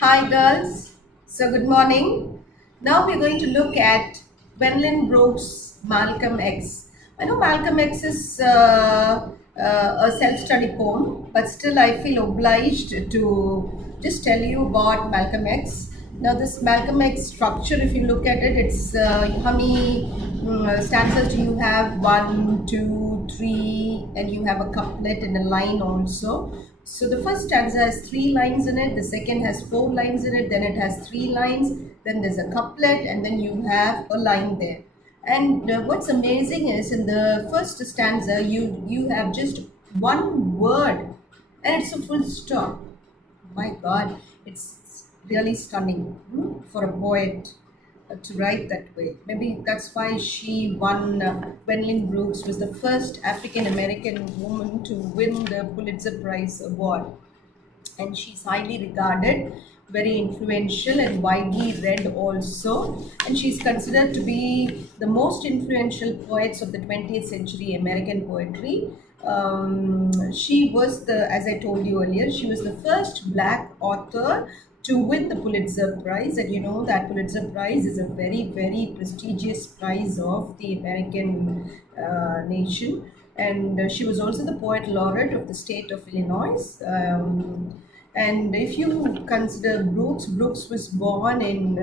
Hi girls, so good morning. Now we're going to look at Gwendolyn Brooks' Malcolm X. I know Malcolm X is a self-study poem, but still I feel obliged to just tell you about Malcolm X. Now this Malcolm X structure, if you look at it, it's how many stanzas do you have? One, two, three, and you have a couplet and a line also. So the first stanza has three lines in it, the second has four lines in it, then it has three lines, then there's a couplet, and then you have a line there. And what's amazing is in the first stanza, you have just one word, and it's a full stop. My God, it's really stunning for a poet to write that way. Maybe that's why she won. Gwendolyn Brooks was the first African American woman to win the Pulitzer Prize award, and she's highly regarded, very influential, and widely read also. And she's considered to be the most influential poets of the 20th century American poetry. She was as I told you earlier, she was the first black author to win the Pulitzer Prize. And you know that Pulitzer Prize is a very, very prestigious prize of the American nation. And she was also the poet laureate of the state of Illinois. And if you consider Brooks was born in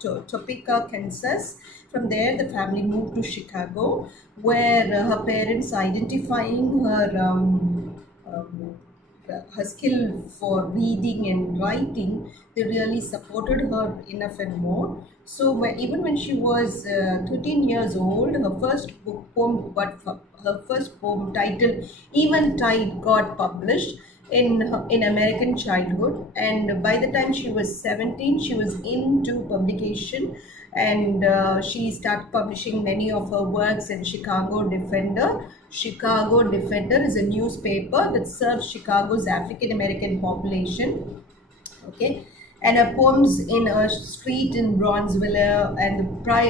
Topeka, Kansas. From there, the family moved to Chicago, where her parents, identifying her skill for reading and writing, they really supported her enough and more. So even when she was 13 years old, her first poem titled Eventide got published in American Childhood. And by the time she was 17, she was into publication, and she started publishing many of her works in Chicago Defender. Chicago Defender is a newspaper that serves Chicago's African American population. Okay. And her poems in A Street in Bronzeville and the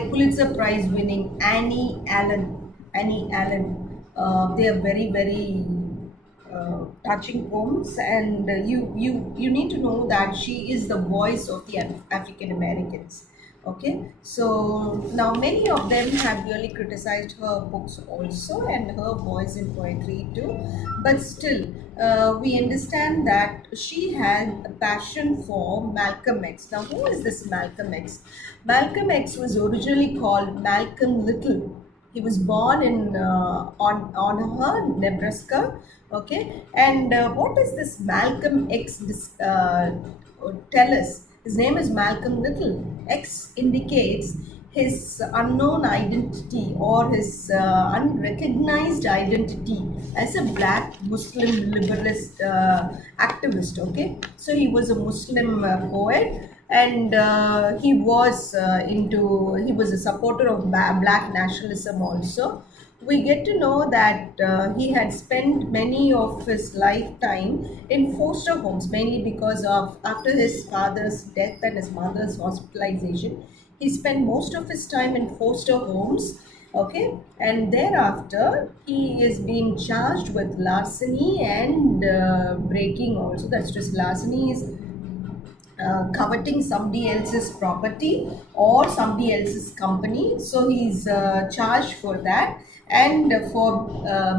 Pulitzer Prize winning Annie Allen. They are very, very touching poems, and you need to know that she is the voice of the African Americans. Okay, so now many of them have really criticized her books also and her voice in poetry too, but still we understand that she had a passion for Malcolm X. Now, who is this Malcolm X? Malcolm X was originally called Malcolm Little. He was born in on her Nebraska. Okay, and what does this Malcolm X tell us? His name is Malcolm Little. X indicates his unknown identity or his unrecognized identity as a black Muslim liberalist activist. Okay, so he was a Muslim poet, and he was a supporter of black nationalism also. We get to know that he had spent many of his lifetime in foster homes, mainly because of after his father's death and his mother's hospitalization. He spent most of his time in foster homes. Okay, and thereafter he is being charged with larceny and breaking also. That's just larceny is coveting somebody else's property or somebody else's company. So he's charged for that, and for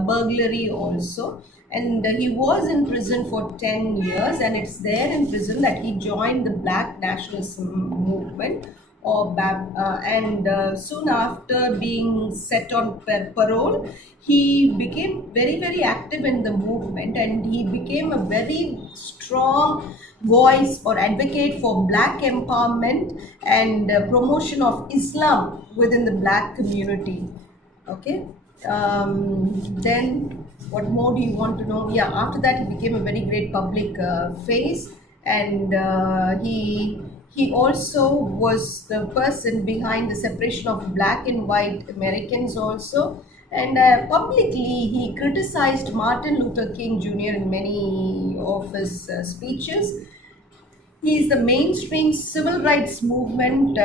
burglary also. And he was in prison for 10 years, and it's there in prison that he joined the Black Nationalism movement. And soon after being set on parole, he became very, very active in the movement, and he became a very strong voice or advocate for black empowerment and promotion of Islam within the black community. Okay. Then what more do you want to know? Yeah, after that he became a very great public face, and he also was the person behind the separation of black and white Americans also. And publicly he criticized Martin Luther King Jr. in many of his speeches. He is the mainstream civil rights movement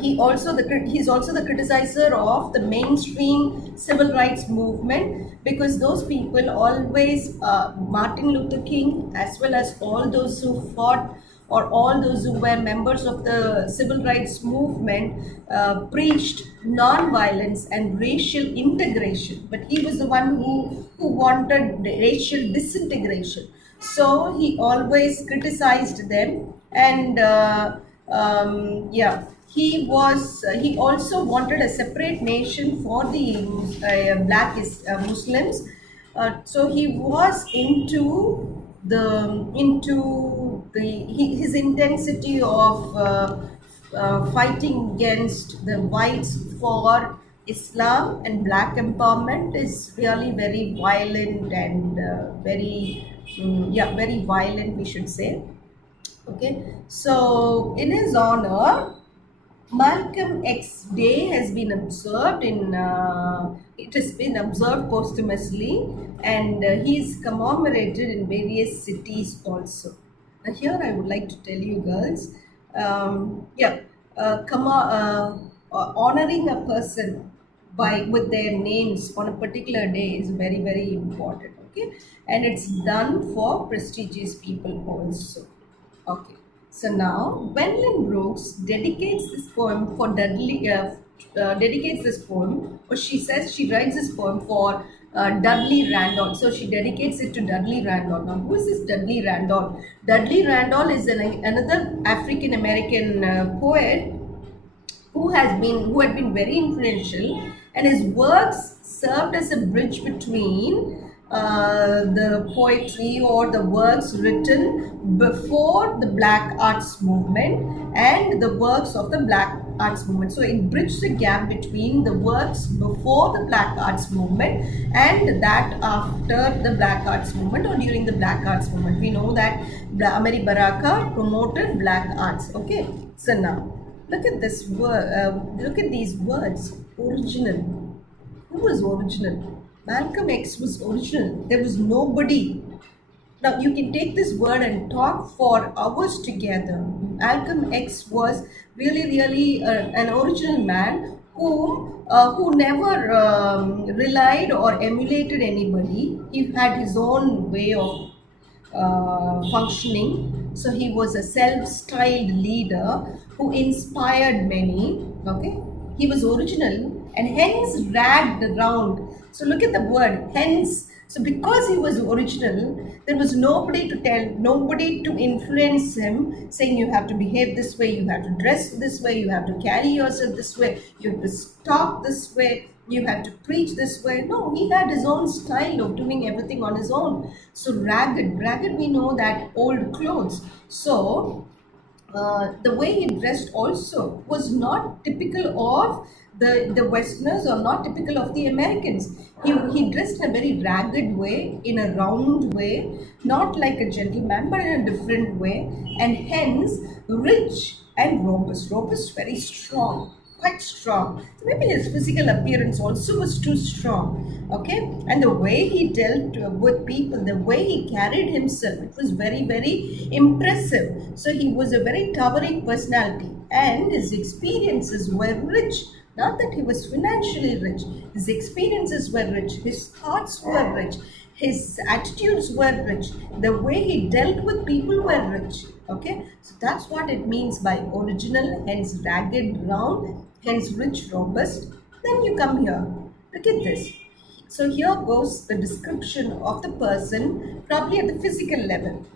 he's also the criticizer of the mainstream civil rights movement, because those people always, Martin Luther King as well as all those who fought, or all those who were members of the civil rights movement, preached non-violence and racial integration, but he was the one who wanted racial disintegration. So he always criticized them. And yeah, he also wanted a separate nation for the Muslims. So he was his intensity of fighting against the whites for Islam and black empowerment is really very violent, and very violent, we should say. Okay, so in his honor, Malcolm X Day has been observed it has been observed posthumously, and he is commemorated in various cities also. Now here I would like to tell you girls, yeah, honoring a person by with their names on a particular day is very very important. Okay, and it's done for prestigious people also. Okay, so now Gwendolyn Brooks dedicates this poem, or she says she writes this poem for Dudley Randall. So she dedicates it to Dudley Randall. Now, who is this Dudley Randall? Dudley Randall is another African American poet who had been very influential, and his works served as a bridge between the poetry or the works written before the Black Arts Movement and the works of the Black Arts Movement. So it bridged the gap between the works before the Black Arts Movement and that after the Black Arts Movement, or during the Black Arts Movement. We know that Amari Baraka promoted Black Arts. Okay, so now look at this word. Look at these words. Original. Who was original? Malcolm X was original. There was nobody. Now you can take this word and talk for hours together. Malcolm X was really an original man who never relied or emulated anybody. He had his own way of functioning. So he was a self-styled leader who inspired many. Okay, he was original and hence dragged around. So look at the word hence. So because he was original, there was nobody to tell, nobody to influence him, saying you have to behave this way, you have to dress this way, you have to carry yourself this way, you have to talk this way, you have to preach this way. No, he had his own style of doing everything on his own. So ragged, we know that old clothes. So the way he dressed also was not typical of the Westerners, or not typical of the Americans. He dressed in a very ragged way, in a round way, not like a gentleman, but in a different way, and hence rich and robust. Robust, very strong, quite strong. So maybe his physical appearance also was too strong. Okay, and the way he dealt with people, the way he carried himself, it was very impressive. So he was a very towering personality, and his experiences were rich. Not that he was financially rich, his experiences were rich, his thoughts were rich, his attitudes were rich, the way he dealt with people were rich. Okay, so that's what it means by original, hence ragged, round, hence rich, robust. Then you come here, look at this. So here goes the description of the person, probably at the physical level.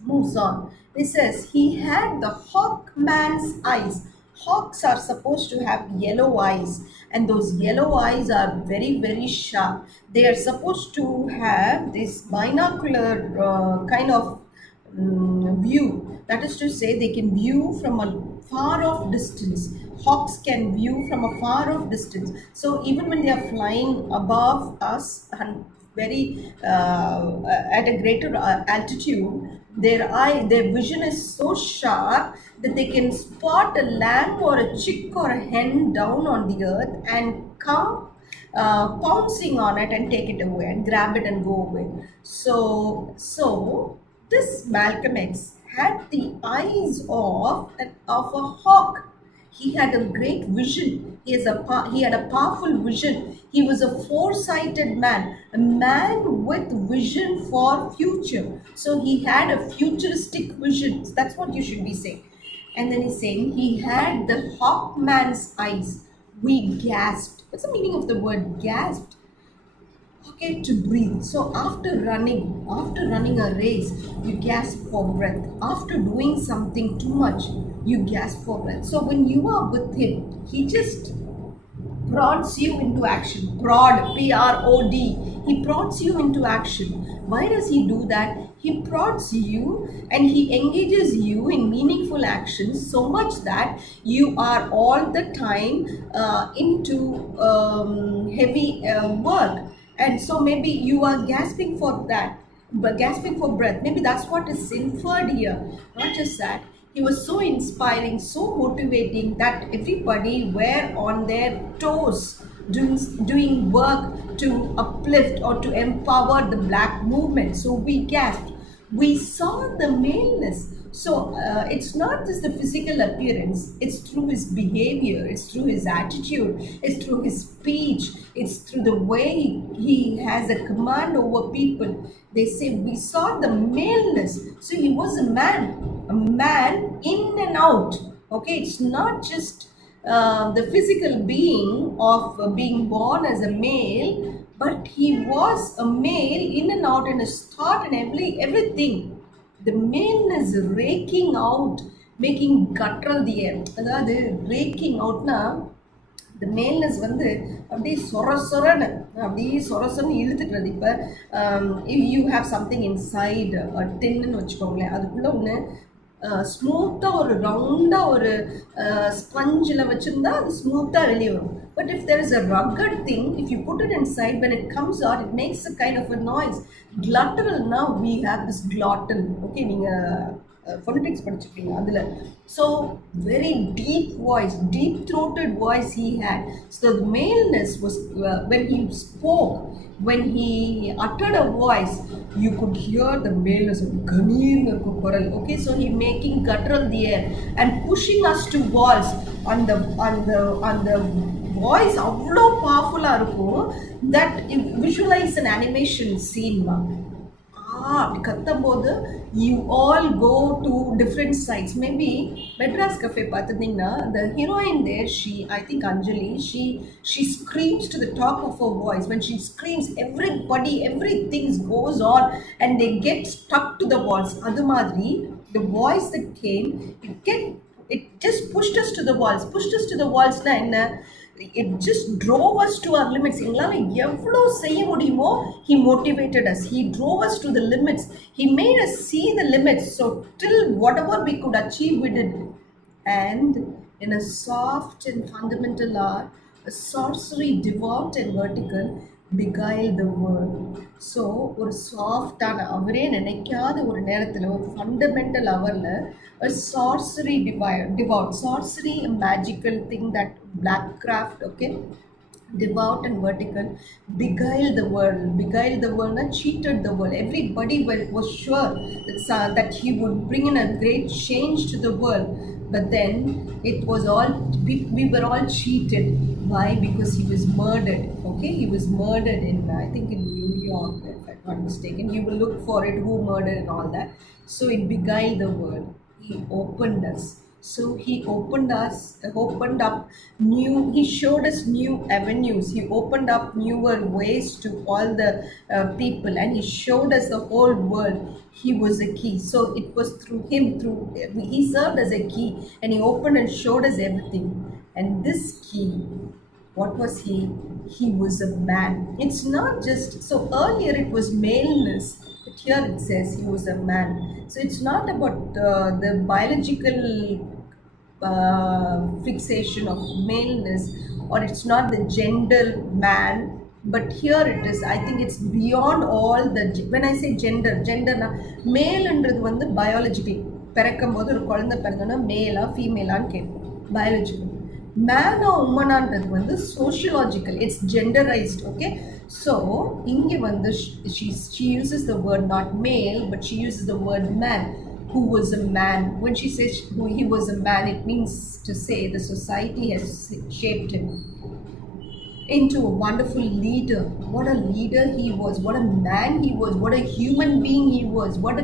Moves on. It says he had the hawk man's eyes. Hawks are supposed to have yellow eyes, and those yellow eyes are very sharp. They are supposed to have this binocular kind of view. That is to say, they can view from a far off distance. Hawks can view from a far off distance. So even when they are flying above us and very at a greater altitude, their vision is so sharp that they can spot a lamb or a chick or a hen down on the earth and come pouncing on it and take it away and grab it and go away. So this Malcolm X had the eyes of a hawk. He had a great vision. He had a powerful vision. He was a foresighted man, a man with vision for future. So he had a futuristic vision. That's what you should be saying. And then he's saying he had the hawkman's eyes. We gasped. What's the meaning of the word gasped? Okay, to breathe. So after running a race, you gasp for breath. After doing something too much, you gasp for breath. So when you are with him, he just prods you into action. Prod, P-R-O-D. He prods you into action. Why does he do that? He prods you and he engages you in meaningful actions so much that you are all the time into heavy work. And so maybe you are gasping for that, but gasping for breath. Maybe that's what is inferred here. Not just that. He was so inspiring, so motivating that everybody were on their toes doing work to uplift or to empower the black movement. So we gasped. We saw the maleness. So it's not just the physical appearance, it's through his behavior, it's through his attitude, it's through his speech, it's through the way he has a command over people. They say we saw the maleness. So he was a man in and out. Okay, it's not just the physical being of being born as a male, but he was a male in and out in his thought and everything. The maleness raking out, making guttural the air. அதாவது raking outனா the maleness வந்து அப்படியே சொரன்னு அப்படியே சொரன்னு இழுத்துக்கிறது. இப்போ you have something inside a tin வச்சுக்கோங்களேன், அதுக்குள்ள ஒன்று ஸ்மூத்தாக ஒரு ரவுண்டாக ஒரு ஸ்பஞ்சில் வச்சுருந்தா அது ஸ்மூத்தாக வெளியே வரும். But if there is a rugged thing, if you put it inside, when it comes out, it makes a kind of a noise. Glottal, now we have this glottal. Okay, phonetics படிச்சிருக்கீங்க அதில். So very deep voice, deep throated voice he had. So the maleness was when he spoke, when he uttered a voice, you could hear the maleness of ganeer koral. Okay, so he making guttural the air and pushing us to walls on the voice அவ்வளோ பவர்ஃபுல்லாக இருக்கும் that visualize an animation scene. அப்படி கத்தும்போது you all go to different sides. Maybe Madras cafe பார்த்துருந்தீங்கன்னா the heroine there, I think Anjali, she screams to the top of her voice. When she screams, everything goes on and they get stuck to the walls. அது மாதிரி the voice that came, it just pushed us to the walls. என்ன, it just drove us to our limits. எங்களால் எவ்வளோ செய்ய முடியுமோ he motivated us. He drove us to the limits. He made us see the limits. So till whatever we could achieve, we did. And in a soft and fundamental art, a sorcery devout and vertical beguiled the world. So ஒரு சாஃப்டான, அவரே நினைக்காத ஒரு நேரத்தில், ஒரு fundamental ஹவரில், a sorcery devout, sorcery, a magical thing, that black craft, okay, devout and vertical, beguiled the world, not cheated the world. Everybody was sure that he would bring in a great change to the world. But then it was all, we were all cheated. Why? Because he was murdered. Okay, he was murdered in, I think in New York, if I'm not mistaken. You will look for it, who murdered and all that. So it beguiled the world. He opened us. So he showed us new avenues. He opened up newer ways to all the people, and he showed us the whole world. He was a key. So it was through him, he served as a key, and he opened and showed us everything. And this key, what was he? He was a man. It's not just, so earlier it was maleness, but here it says he was a man. So it's not about the biological fixation of maleness, or it's not the gender man, but here it is. I think it's beyond all the, when I say gender na male என்றது வந்து biological. பிறக்கும் போது ஒரு குழந்தை பிறந்தோன்னா மேலா ஃபீமேலான்னு கேட்போம், biological. மேனா உமனான்றது வந்து sociological, it's genderized. Okay, so இங்கே வந்து she uses the word not male, but she uses the word man. who was a man. When she says who he was a man, it means to say the society has shaped him into a wonderful leader. What a leader he was, what a man he was, what a human being he was, what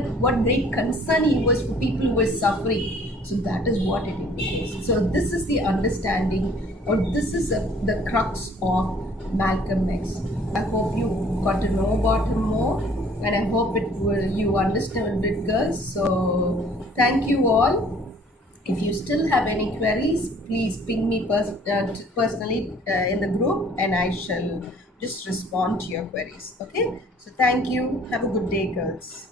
great concern he was for people who were suffering. So that is what it indicates. So this is the understanding, or this is the crux of Malcolm X. I hope you got to know about him more, and I hope it will you understand it, girls. So thank you all. If you still have any queries, please ping me personally in the group, and I shall just respond to your queries. Okay? So thank you. Have a good day, girls.